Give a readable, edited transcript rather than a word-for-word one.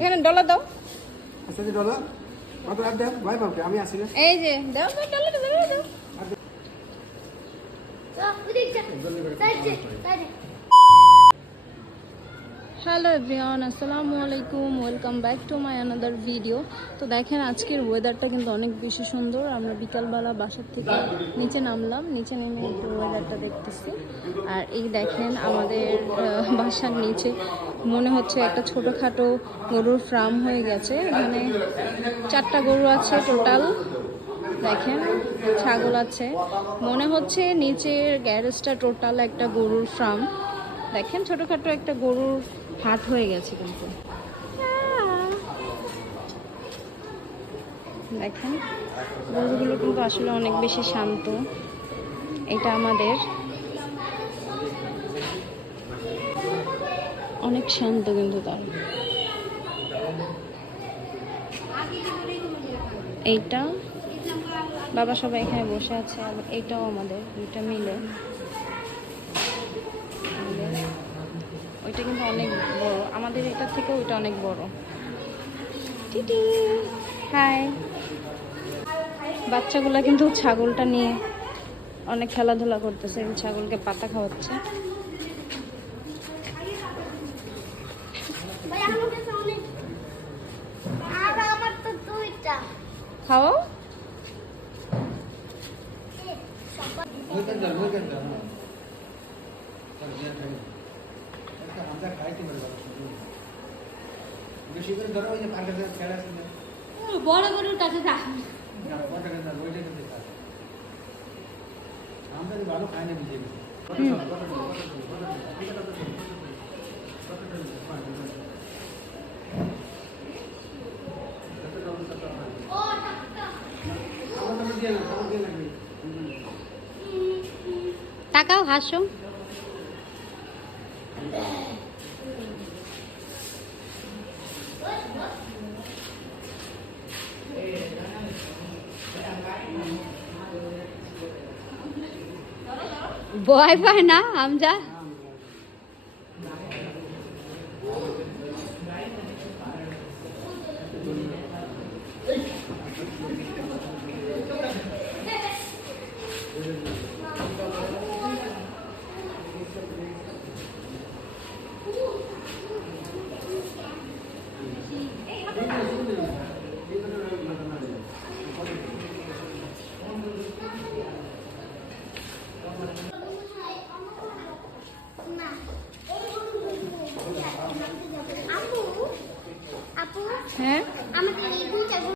এখানে ডলার দাও। আচ্ছা ডলার কত আর দাও ভাই বাবু আমি আসি না এই যে দাও ডলার দাও। হ্যালো এভরিওয়ান, আসসালামু আলাইকুম, welcome back to my another video. তো দেখেন আজকের ওয়েদারটা কিন্তু অনেক বেশি সুন্দর। আমরা বিকালবেলা বাসার থেকে নিচে নামলাম, নিচে নেমে একটু ওয়েদারটা দেখতেছি। আর এই দেখেন আমাদের বাসার নিচে মনে হচ্ছে একটা ছোটোখাটো গরুর ফার্ম হয়ে গেছে। এখানে 4টা গরু আছে টোটাল। দেখেন ছাগল আছে, মনে হচ্ছে নিচের গ্যারেজটা টোটাল একটা গরুর ফার্ম। দেখেন ছোটোখাটো একটা গরুর হাট হয়ে গেছে কিন্তু। দেখেন গরুগুলো কিন্তু আসলে অনেক বেশি শান্ত। এটা আমাদের অনেক শান্ত কিন্তু তার। এইটা বাবা সবাই এখানে বসে আছে, আর এইটাও আমাদের, দুইটা মিলে। ওইটা কিন্তু অনেক বড়, আমাদের এটার থেকে ওইটা অনেক বড়। টিটি হাই। বাচ্চাগুলা কিন্তু ছাগলটা নিয়ে অনেক খেলাধুলা করতেছে, ছাগলকে পাতা খাওয়াচ্ছে। খাও বড় গরুর কাছে যা। ভালো খায় না নিজে তাকাও, হাসো। ভয় পায় না হামজা? হ্যাঁ।